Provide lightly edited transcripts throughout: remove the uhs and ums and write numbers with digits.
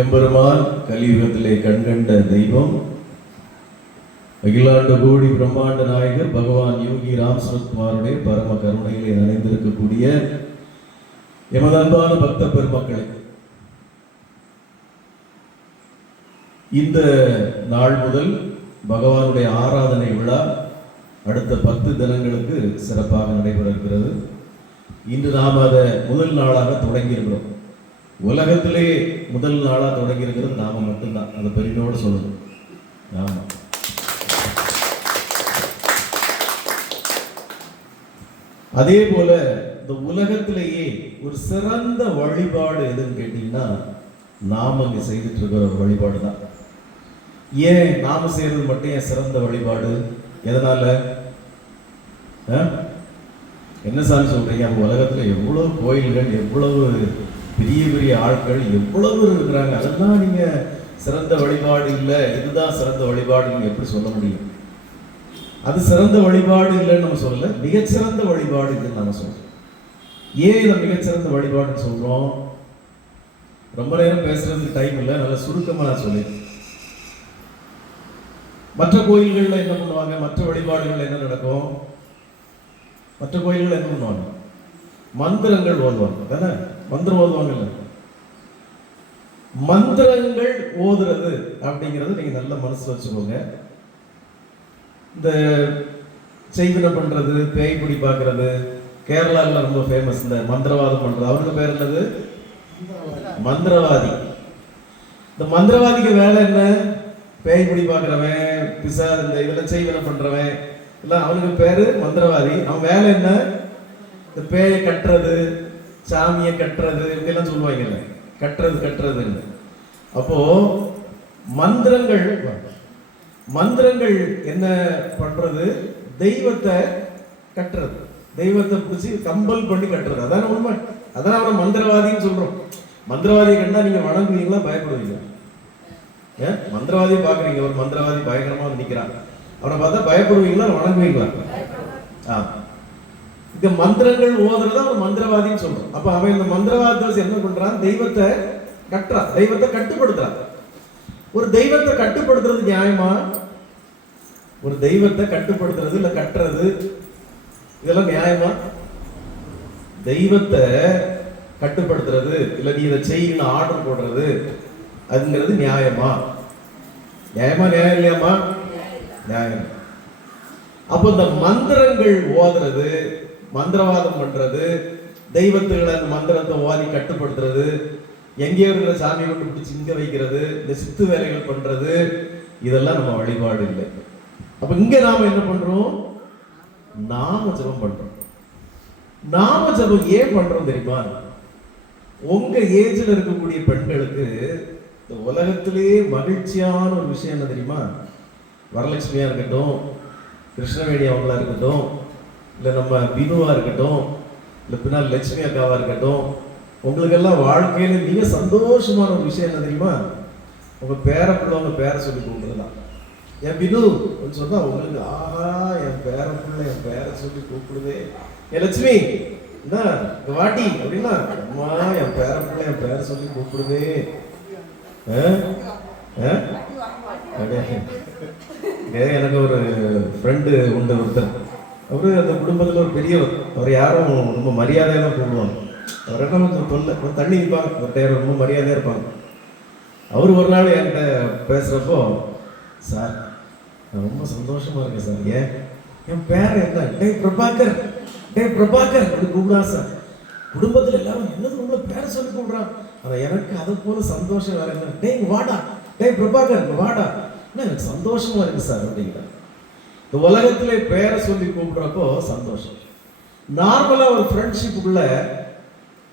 எம்பெருமான் கலியுகத்திலே கண்கண்ட தெய்வம் அகிலாண்ட கோடி பிரம்மாண்ட நாயகர் பகவான் யோகி ராம் சரத்குமாருடைய பரம கருணையிலே நனைந்திருக்கக்கூடிய எமது அன்பான பக்த பெருமக்களை, இந்த நாள் முதல் பகவானுடைய ஆராதனை விழா அடுத்த 10 தினங்களுக்கு சிறப்பாக நடைபெற இருக்கிறது. இன்று நாம் அதை முதல் நாளாக தொடங்கியிருக்கிறோம். உலகத்திலே முதல் நாளாக தொடங்கியிருக்கிறது நாம மட்டும்தான். அதை பெரியனோடு சொல்லணும். ஆமா, அதே போல இந்த உலகத்திலேயே ஒரு சிறந்த வழிபாடு எதுன்னு கேட்டீங்கன்னா நாம இங்க செய்துட்டு இருக்கிற ஒரு வழிபாடு தான். ஏன் நாம செய்யறது மட்டும் ஏன் சிறந்த வழிபாடு? எதனால? என்ன சாமி சொல்றீங்க? உலகத்துல எவ்வளவு கோயில்கள், எவ்வளவு பெரிய பெரிய ஆட்கள் எவ்வளவு இருக்கிறாங்க, அதெல்லாம் நீங்க சிறந்த வழிபாடு இல்லை, இதுதான் சிறந்த வழிபாடு நீங்க எப்படி சொல்ல முடியும்? அது சிறந்த வழிபாடு இல்லைன்னு நம்ம சொல்லல, மிகச்சிறந்த வழிபாடு இதுன்னு நம்ம சொல்றோம். ஏன் இதை மிகச்சிறந்த வழிபாடுன்னு சொல்றோம்? ரொம்ப நேரம் பேசுறதுக்கு டைம் இல்லை, நல்லா சுருக்கமா நான் சொல்லிடுறேன். மற்ற கோயில்கள்ல என்ன பண்ணுவாங்க? மற்ற வழிபாடுகள் என்ன நடக்கும்? மற்ற கோயில்கள் என்ன பண்ணுவாங்க? மந்திரங்கள் ஓதுவாங்க தானே? மந்திரம் ஓதுவாங்கல்ல. மந்திரங்கள் ஓதுறது அப்படிங்கிறது நீங்க நல்ல மனசு வச்சுக்கோங்க. இந்த செய்வினை பண்றது, பேய் பிடி பார்க்கறது, கேரளாவில் ரொம்ப ஃபேமஸ் இந்த மந்திரவாதம் பண்றது. அவருக்கு பேர் என்னது? மந்திரவாதி. இந்த மந்திரவாதிக்கு வேலை என்ன? பேய் பிடி பார்க்கிறவன், பிசா இந்த இதெல்லாம் செய்வினை பண்றவன் இல்லை, அவனுக்கு பேரு மந்திரவாதி. அவன் வேலை என்ன? இந்த பேயை கட்டுறது, சாமியை கட்டுறது, இப்படிலாம் சொல்லுவாங்கல்ல, கட்டுறதுன்னு. அப்போ மந்திரங்கள் என்ன பண்றது? தெய்வத்தை கட்டுறது, தெய்வத்தை பிடிச்சி கம்பல் பண்ணி கட்டுறது. அதான உண்மை. அதான் அவனை மந்திரவாதின்னு சொல்றோம். மந்திரவாதியை கண்டா நீங்க வணங்குவீங்களா, பயப்படுவீங்களா? ஏன் மந்திரவாதியை பாக்குறீங்க? ஒரு மந்திரவாதி பயங்கரமா நிக்கிறான், அவனை பார்த்தா பயப்படுவீங்களா, வணங்குவீங்களா? இந்த மந்திரங்கள் ஓதுறத அவன் மந்திரவாதின்னு சொல்றான். அப்ப அவன் இந்த மந்திரவாதத்தை என்ன பண்றான்? தெய்வத்தை கட்டுறான், தெய்வத்தை கட்டுப்படுத்துறான். ஒரு தெய்வத்தை கட்டுப்படுத்துறது நியாயமா? ஒரு தெய்வத்தை கட்டுப்படுத்துறது இல்ல கட்டுறது இதெல்லாம் நியாயமா? தெய்வத்தை கட்டுப்படுத்துறது இல்ல நீ இதை செய்யணும் ஆர்டர் போடுறது அதுங்கிறது நியாயமா? நியாயம் இல்லையாமா? நியாயம். அப்ப இந்த மந்திரங்கள் ஓதுறது, மந்திரவாதம் பண்றது, தெய்வத்துகளை அந்த மந்திரத்தை ஓதி கட்டுப்படுத்துறது, எங்கேயோ இருக்கிற சாமியை கொண்டு பிடிச்சி இங்க வைக்கிறது, இந்த சித்து வேலைகள் பண்றது, இதெல்லாம் நம்ம வழிபாடு இல்லை. அப்ப இங்க நாம என்ன பண்றோம்? நாம ஜபம் பண்றோம். நாம ஜபம் ஏன் பண்றோம் தெரியுமா? உங்க ஏஜ்ல இருக்கக்கூடிய பெண்களுக்கு இந்த உலகத்திலேயே மகிழ்ச்சியான ஒரு விஷயம் என்ன தெரியுமா? வரலட்சுமியா இருக்கட்டும், கிருஷ்ணவேணி அவங்களா இருக்கட்டும், இல்லை நம்ம பினுவா இருக்கட்டும், இல்லை பின்னால் லட்சுமி அக்காவா இருக்கட்டும், உங்களுக்கெல்லாம் வாழ்க்கையில மிக சந்தோஷமான ஒரு விஷயம் என்ன தெரியுமா? உங்க பேர பிள்ளை உங்க பேரை சொல்லி கூப்பிடுறதுதான். என் பினு சொன்னா உங்களுக்கு ஆஹா, என் பேர பிள்ளை என் பேரை சொல்லி கூப்பிடுதே, என் லட்சுமி என்ன வாட்டி அப்படின்னா, அம்மா என் பேர பிள்ளை என் பேரை சொல்லி கூப்பிடுதே. எனக்கு ஒரு ஃப்ரெண்டு உண்டு ஒருத்தர், அவரு அந்த குடும்பத்தில் ஒரு பெரியவர். அவர் யாரும் ரொம்ப மரியாதையாக தான் கூப்பிடுவாங்க. அவர் என்ன கொஞ்சம் தொல்லை தண்ணி நிற்பாங்க, ஒரு டயர் ரொம்ப மரியாதையாக இருப்பாங்க. அவர் ஒரு நாள் என்கிட்ட பேசுகிறப்போ, சார் நான் ரொம்ப சந்தோஷமா இருக்கேன் சார். ஏன்? என் பேர் என்ன? டே பிரபாகர், டே பிரபாகர் அப்படி கூப்பிடா சார். குடும்பத்தில் எல்லாரும் என்னது உங்களை பேரை சொல்லி கூப்பிடுறான். ஆனால் எனக்கு அதை போல சந்தோஷம் வேற என்ன? டே வாடா, டே பிரபாகர் வாடா, எனக்கு சந்தோஷமா இருக்கு சார் அப்படிங்கிறார். இந்த உலகத்துல பேரை சொல்லி கூப்பிடுறப்போ சந்தோஷம். நார்மலா ஒரு ஃப்ரெண்ட்ஷிப்புக்குள்ள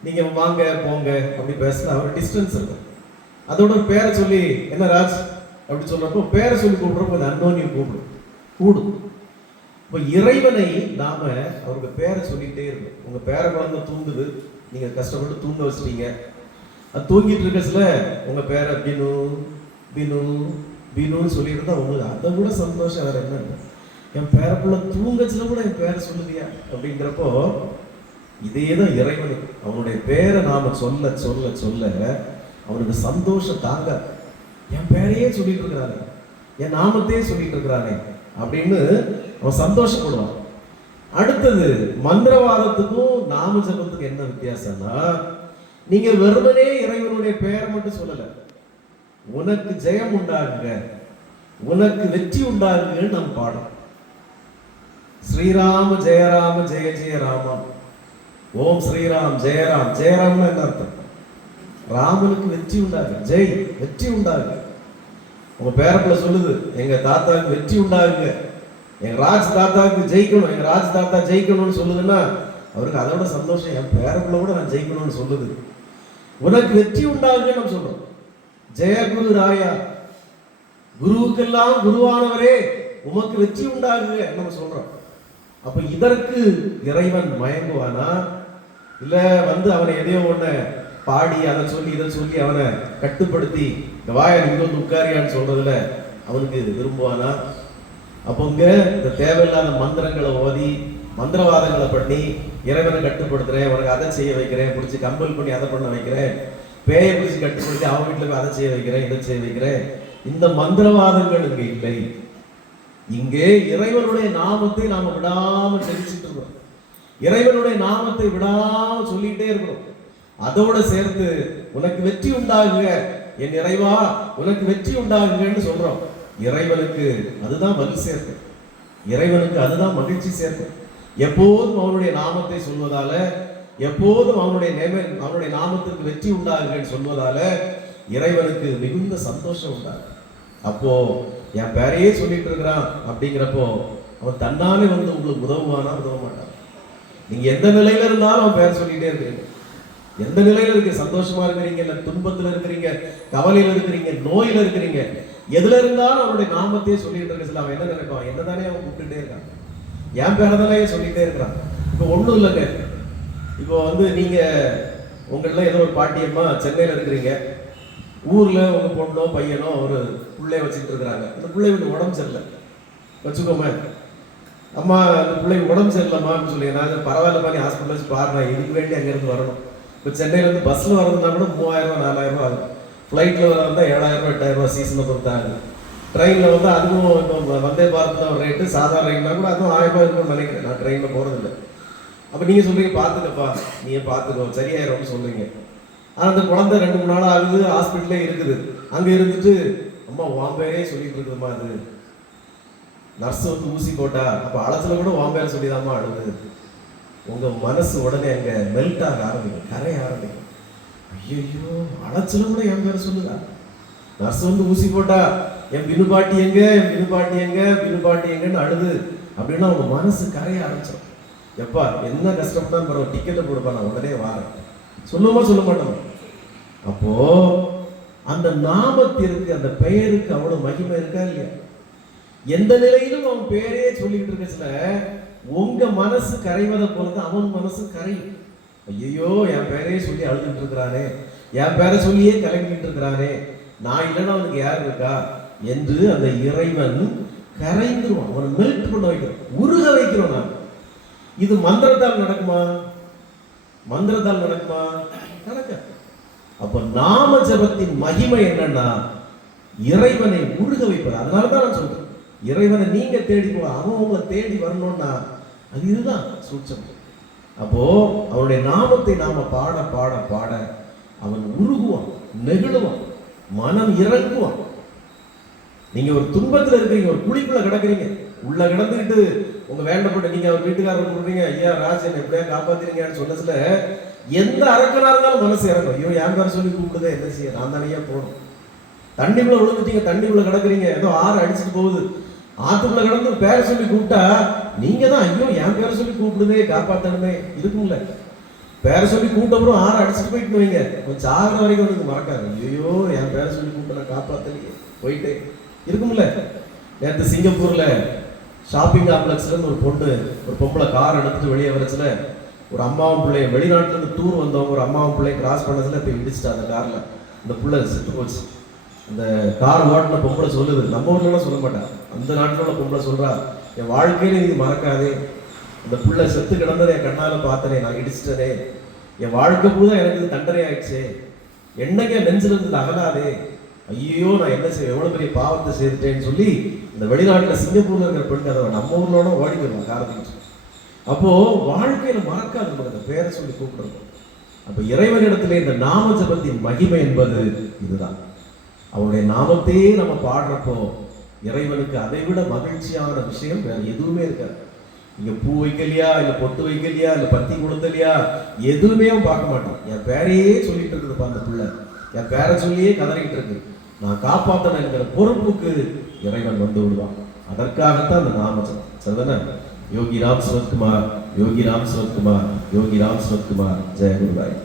நீங்க வாங்க போங்க அப்படி பேசினா ஒரு டிஸ்டன்ஸ் இருக்கும். அதோட ஒரு பேரை சொல்லி என்ன ராஜ் அப்படி சொல்றப்போ பேரை சொல்லி கூப்பிடுறப்போ கொஞ்சம் அன்னோன்யம் கூடும். இப்போ இறைவனை நாம அவருக்கு பேரை சொல்லிட்டே இருக்கும். உங்க பேரை குழந்தை தூங்குது, நீங்க கஷ்டப்பட்டு தூங்க வச்சிட்டீங்க, அது தூங்கிட்டு இருக்கச்சுல உங்க பேரை பினு பினு பினுன்னு சொல்லியிருந்தா உங்களுக்கு அதை விட சந்தோஷம் வேற என்ன? என் பேரப்புள்ள தூங்கச்சுல கூட என் பேரை சொல்லுதியா அப்படிங்கிறப்போ இதே தான் இறைவனுக்கு. அவனுடைய பேரை நாம சொல்ல சொல்ல சொல்ல அவனுக்கு சந்தோஷம் தாங்க. என் பேரையே சொல்லிட்டு இருக்கிறானே, என் நாமத்தையே சொல்லிட்டு இருக்கிறானே அப்படின்னு அவன் சந்தோஷப்படுவான். அடுத்தது, மந்திரவாதத்துக்கும் நாம ஜபத்துக்கும் என்ன வித்தியாசம்னா, நீங்க வெறுமனே இறைவனுடைய பெயரை மட்டும் சொல்லல, உனக்கு ஜெயம் உண்டாகுங்க, உனக்கு வெற்றி உண்டாகுங்கன்னு நம்ம பாடும். ஸ்ரீராம ஜெயராம ஜெய ஜெய ராமா, ஓம் ஸ்ரீராம் ஜெயராம். ஜெயராம்னு என்ன அர்த்தம்? ராமனுக்கு வெற்றி உண்டாகு, ஜெய் வெற்றி உண்டாகு. உங்க பேரப்புல சொல்லுது, எங்க தாத்தாவுக்கு வெற்றி உண்டாகுங்க, எங்க ராஜ் தாத்தாவுக்கு ஜெயிக்கணும், எங்க ராஜ் தாத்தா ஜெயிக்கணும்னு சொல்லுதுன்னா அவருக்கு அதோட சந்தோஷம், என் பேரப்புல கூட நான் ஜெயிக்கணும்னு சொல்லுது. உனக்கு வெற்றி உண்டாகுன்னு நம்ம சொல்றோம். ஜெய குரு ராயா, குருவுக்கெல்லாம் குருவானவரே உமக்கு வெற்றி உண்டாகுங்க நம்ம சொல்றோம். அப்ப இதற்கு இறைவன் மயங்குவானா? இல்ல அவனை எதையோ ஒண்ணு பாடி அதை சொல்லி இதை சொல்லி அவனை கட்டுப்படுத்தி இந்த வாயை இங்க வந்து உட்காரியான்னு சொல்றதுல அவனுக்கு விரும்புவானா? அப்போ இந்த தேவையில்லாத மந்திரங்களை ஓதி மந்திரவாதங்களை பண்ணி இறைவனை கட்டுப்படுத்துறேன், உனக்கு அதை செய்ய வைக்கிறேன், பிடிச்சி கம்பல் பண்ணி அதை பண்ண வைக்கிறேன், பேயை பிடிச்சி கட்டுப்படுத்தி அவன் வீட்டுல போய் அதை செய்ய வைக்கிறேன், இதை செய்ய வைக்கிறேன், இந்த மந்திரவாதங்கள் இங்க இல்லை. இங்கே இறைவனுடைய நாமத்தை நாம விடாம தெரிவிச்சுட்டு இருக்கோம், இறைவனுடைய நாமத்தை விடாம சொல்லிட்டே இருக்கிறோம். அதோட சேர்த்து உனக்கு வெற்றி உண்டாகுக என் இறைவா, உனக்கு வெற்றி உண்டாகுங்கன்னு சொல்றோம். இறைவனுக்கு அதுதான் வலு சேர்க்கும், இறைவனுக்கு அதுதான் மகிழ்ச்சி சேர்க்கும். எப்போதும் அவனுடைய நாமத்தை சொல்வதால, எப்போதும் அவனுடைய நாமத்திற்கு வெற்றி உண்டாகுன்னு சொல்வதால இறைவனுக்கு மிகுந்த சந்தோஷம் உண்டாகும். அப்போ என் பேரையே சொல்லிட்டு இருக்கிறான் அப்படிங்கிறப்போ அவன் தன்னாலே உங்களுக்கு உதவுவானா? உதவ மாட்டான். நீங்க எந்த நிலையில இருந்தாலும் அவன் பேர் சொல்லிட்டே இருக்கிறீங்க, எந்த நிலையில இருக்கு, சந்தோஷமா இருக்கிறீங்க, இல்ல துன்பத்துல இருக்கிறீங்க, கவலையில இருக்கிறீங்க, நோயில இருக்கிறீங்க, எதுல இருந்தாலும் அவனுடைய நாமத்தையே சொல்லிட்டு இருக்க. சில அவன் என்ன நினைப்பான், என்னதானே அவன் கூப்பிட்டுட்டே இருக்கான், என் பேரதானே சொல்லிட்டே இருக்கிறான். இப்போ ஒண்ணும் இல்லைங்க, இப்போ நீங்க உங்கள ஏதோ ஒரு பாட்டியம்மா சென்னையில இருக்கிறீங்க, ஊர்ல உங்க பொண்ணோ பையனோ ஒரு பிள்ளைய வச்சுட்டு இருக்கிறாங்க. அந்த பிள்ளைக்கு உடம்பு சரியில்லை வச்சுக்கோமே, அம்மா அந்த பிள்ளைக்கு உடம்பு சரியில்லைம்மான்னு சொல்லி, நான் பரவாயில்லம்மா நீ ஹாஸ்பிட்டல் வச்சு பாருங்க, இதுக்கு வேண்டி அங்கேருந்து வரணும். இப்போ சென்னையிலேருந்து பஸ்ஸில் வரதுனா கூட 3000 4000 ஆகும், ஃப்ளைட்டில் வரதா 7000 8000 சீசனை பொறுத்து ஆகுது. ட்ரெயினில் அதுவும் இப்போ வந்தே பாரத்னா ஒரு ரேட்டு, சாதாரண ரயில்னா கூட அதுவும் 1000 ரூபாய் இருக்கும்னு நினைக்கிறேன். நான் ட்ரெயினில் போகிறதில்லை. அப்போ நீங்கள் சொல்கிறீங்க பார்த்துக்கப்பா, நீங்கள் பார்த்துக்கோ சரியாயிரம்னு சொல்கிறீங்க. ஆனால் அந்த குழந்தை 2-3 நாள் ஆகுது, ஹாஸ்பிட்டலே இருக்குது. அங்கே இருந்துட்டு அம்மா உன் பேரே சொல்லிட்டு இருக்குதுமா, அது நர்ஸ் ஊசி போட்டா, அப்போ அழைச்சல கூட உன் பேரை சொல்லிதாம்மா அழுது. உங்கள் மனசு உடனே அங்கே மெல்ட் ஆக ஆரம்பிக்கும், கரைய ஆரம்பிக்கும். ஐயோ அழைச்சல கூட என் பேரை சொல்லுதா, நர்ஸ் ஊசி போட்டா என் பினுபாட்டி எங்க, என் பினுபாட்டி எங்க, பினுபாட்டி எங்கன்னு அழுது அப்படின்னா உங்க மனசு கரைய ஆரம்பிச்சிடும். எப்பா என்ன கஷ்டப்பட்டாலும் பரவாயில்ல, டிக்கெட்டை போடுப்பா, நான் உடனே வாரேன் சொல்லுமா சொல்ல மாட்டோம். அப்போ அந்த நாமத்திற்கு, அந்த பெயருக்கு அவ்வளவு மகிமை இருக்கா இல்லையா? எந்த நிலையிலும் அவன் பேரே சொல்லிட்டு இருக்கச்சுல உங்க மனசு கரைவதை போலதான் அவன் மனசு கரையும். ஐயோ என் பேரே சொல்லி அழுதுட்டு இருக்கிறானே, என் பேரை சொல்லியே கலங்கிட்டு இருக்கிறானே, நான் இல்லைன்னா அவனுக்கு யார் இருக்கா என்று அந்த இறைவன் கரைந்துருவான். அவனை மெல்ட் பண்ண வைக்கிறோம், உருக வைக்கிறோம். நான் இது மந்திரத்தால் நடக்குமா? மந்திரத்தால் நடக்குமா? நடக்க. அப்ப நாம ஜபத்தின் மகிமை என்னன்னா இறைவனை உருக வைப்பது. அதனாலதான் நான் சொல்றேன், இறைவனை நீங்க தேடி போ, அவன் உங்களை தேடி வரணும்னா அது இதுதான் சூட்சம். அப்போ அவனுடைய நாமத்தை நாம பாட பாட பாட அவன் உருகுவான், நெகிழுவான், மனம் இறங்குவான். நீங்க ஒரு துன்பத்துல இருக்கிறீங்க, ஒரு குழிக்குள்ள கிடக்குறீங்க, உள்ள கிடந்துக்கிட்டு உங்க வேண்டப்பட்ட நீங்க அவர் வீட்டுக்காரர் கொடுக்குறீங்க, ஐயா ராஜன் எப்படியா காப்பாத்துறீங்கன்னு சொன்னதுல எந்த அரக்கனா இருந்தாலும் மனசு இறங்கும். ஐயோ என் பேரை சொல்லி கூப்பிடுதே, என்ன செய்ய, நான் தானே போகணும். தண்ணிக்குள்ள விழுந்துட்டீங்க, தண்ணிக்குள்ள கிடக்குறீங்க, ஏதோ ஆறு அடிச்சுட்டு போகுது, ஆத்துக்குள்ள கிடந்து பேரை சொல்லி கூப்பிட்டா நீங்க தான் ஐயோ என் பேரை சொல்லி கூப்பிடுதே காப்பாத்தணுமே இருக்கும்ல. பேரை சொல்லி கூப்பிட்டப்பறம் ஆறு அடிச்சுட்டு போயிட்டு வைங்க, கொஞ்சம் ஆகிற வரைக்கும் எனக்கு மறக்காது. ஐயோ என் பேரை சொல்லி கூப்பிட்டு நான் காப்பாத்தலையே போயிட்டே இருக்கும்ல. நேற்று சிங்கப்பூர்ல ஷாப்பிங் காம்ப்ளெக்ஸ்ல இருந்து ஒரு பொம்பளை கார் எடுத்துட்டு வெளியே வரச்சுல, ஒரு அம்மாவும் பிள்ளைய வெளிநாட்டுல இருந்து டூர் வந்தவங்க ஒரு அம்மாவும் பிள்ளைய கிராஸ் பண்ணதுல போய் இடிச்சுட்டா அந்த கார்ல. அந்த பிள்ளை செத்து போச்சு. அந்த கார் ஓட்டின பொம்பளை சொல்லுது, நம்ம ஊர்லாம் சொல்ல மாட்டேன், அந்த நாட்டில் உள்ள பொம்பளை சொல்றா, என் வாழ்க்கையில இது மறக்காதே, அந்த பிள்ளை செத்து கிடந்ததை என் கண்ணால பார்த்தனே, நான் இடிச்சிட்டனே, என் வாழ்க்கை பூரா எனக்கு இது தண்டனை ஆயிடுச்சு, என்னைக்கு நெஞ்சில் இருந்து அகலாதே, ஐயோ நான் என்ன செய்ய எவ்வளவு பெரிய பாவத்தை செய்துட்டேன்னு சொல்லி இந்த வெளிநாட்டுல சிங்கப்பூர்ல இருக்கிற பெண் அதை நம்ம ஊர்லோட ஓடி போயிடுவான் காரணம். அப்போ வாழ்க்கையில மறக்காது அந்த பேரை சொல்லி கூப்பிடுறது. அப்ப இறைவனிடத்திலே இந்த நாம ஜபத்தின் மகிமை என்பது இதுதான். அவருடைய நாமத்தையே நம்ம பாடுறப்போ இறைவனுக்கு அதை விட மகிழ்ச்சியான விஷயம் வேற எதுவுமே இருக்காது. இங்க பூ வைக்கலையா, இல்ல பொட்டு வைக்கலையா, இல்ல பத்தி கொடுத்தலையா, எதுவுமே பார்க்க மாட்டான். என் பேரையே சொல்லிட்டு இருக்குதுப்பா அந்த பிள்ளை, என் பேரை சொல்லியே கதறிட்டு இருக்கு, நான் காப்பாற்றணும் என்கிற பொறுப்புக்கு இறைவன் வந்து விடுவான். அதற்காகத்தான் அந்த நாமஜபம். சரிதானே? யோகி ராம் சுரத்குமார், யோகி ராம் சுரத்குமார், யோகி ராம் சுரத்குமார். ஜெய குருவாய்.